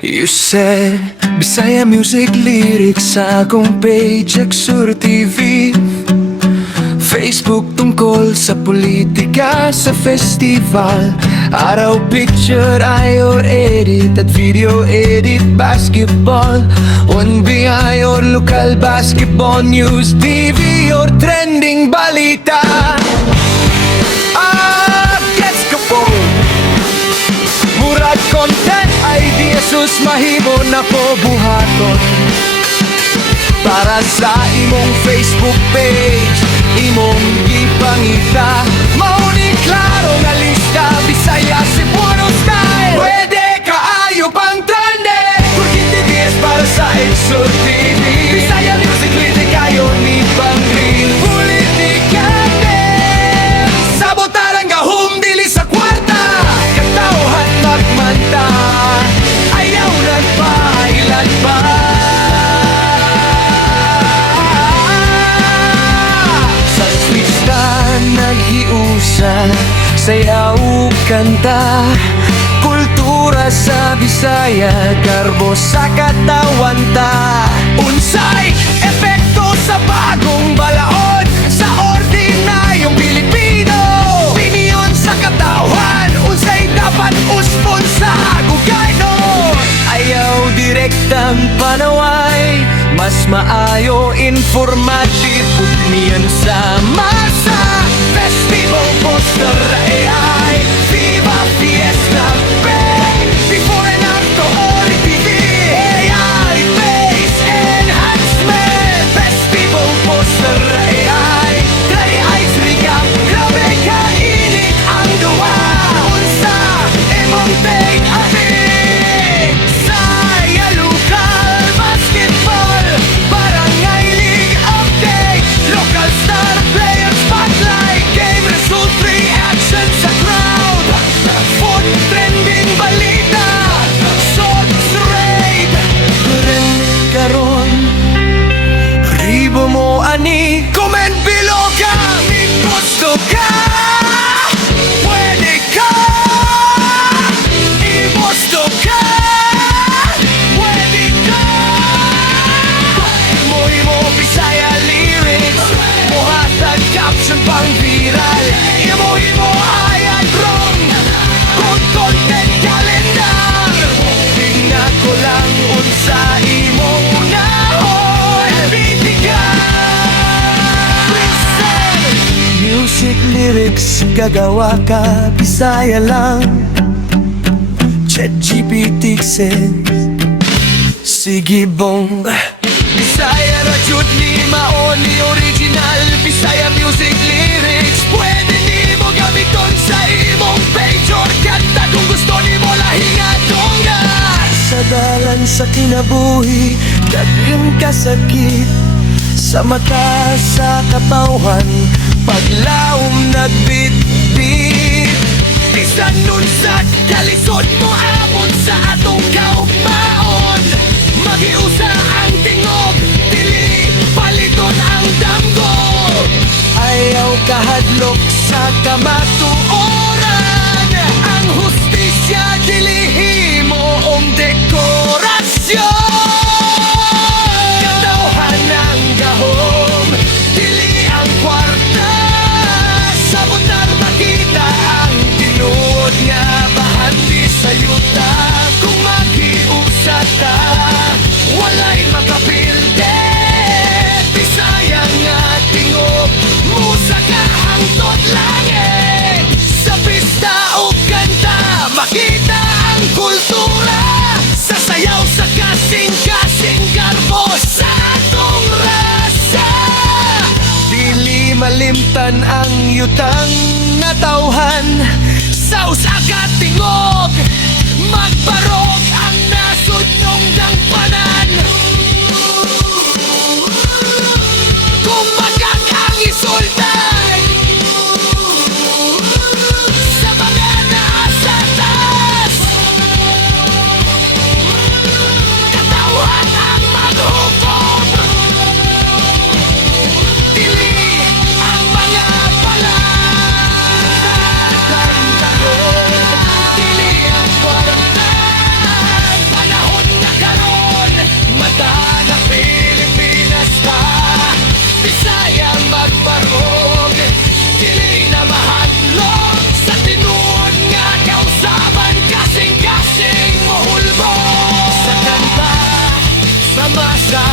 You said Bisaya music lyrics sa akong page Exur TV, Facebook tungkol sa politika sa festival. Araw picture, ayor edit at video edit basketball. 1B ayor lokal basketball news, TV or trending balita. Gets ka po murag content idea sus mahimo na po buhaton para sa imong Facebook page, imong gipangita. Mauni klaro nga lista, Bisaya si Buono Style. Pwede kaayo pang trending, Kurkiti DS para sa Exur TV. Bisaya music lyric kayo ni pang green. Politika din, sabotaran gahong dili sa kwarta. Katauhan magmanta, ayaw nagpailan pa. Nag-iusa, sayaw, kanta, kultura sa Bisaya, garbo sa katawan ta. Unsay epekto sa bagong balaod sa ordinaryong Pilipino? Opinyon sa katawan, unsay dapat uspon sa gobyerno? Ayaw direktang panaway, mas maayo informative opinion sa masa. Festival poster AI, Viva Fiesta Bang, before and after all TV, AI face enhancement. Festival poster AI, Dry Ice Recap, grabe kainit ang duwa. Unsa imong take atin Saya lokal basketball, barangay league update, local star player spotlight, game result reaction sa crowd, food trending balita, shots raid. Trend karon, ribo mo ani, comment below ka, may gusto ka. Pwede ka, i-gusto ka. Pwede ka, mo Bisaya lyrics, muhatag caption pang viral. Imo ayan wrong, good content calendar. Tingnan ko lang unsa imong unahon. Politika, music lyrics gagawa ka Bisaya lang. ChatGPT says sige bong Bisaya ra jud ni maon ni original Bisaya music lyrics. Pwede nimo gamiton sa imong page or kanta kung gusto nimo lahing atongga. Sa dalan sa kinabuhi, daghan kasakit sa mata, sa katawan, paglaom nagbitbit. Bisan nun sa kalisod mo amon sa atong kaugmaon, magiusa ang tingog, dili paliton ang damgo. Ayaw kahadlok sa kamatuoran, ang hustisya dili himoong dekorasyon. Katawhan ang gahom, dili ang kwarta, sabotar makita ang tinuod nga bahandi sa yuta. Kung magiusa ta, walay makapilde. Bisaya nga tingog, musa ka hangtod langit. Sa pista o kanta, makita ang kultura. Sa sayaw sa kasing-kasing garbo sa atong rasa. Dili malimtan ang yutang natawhan, sa usaga tingog, magbarog ang nasod nung dangpanan. Kung magkak ang isultan sa mga nasa taas, katawan ang maghukom, dili ang mga palatandaan, dili ang kwarta. pinamahadlok sa tinuod nga kausaban kasing-kasing mohulbo sa kanta, sa masa,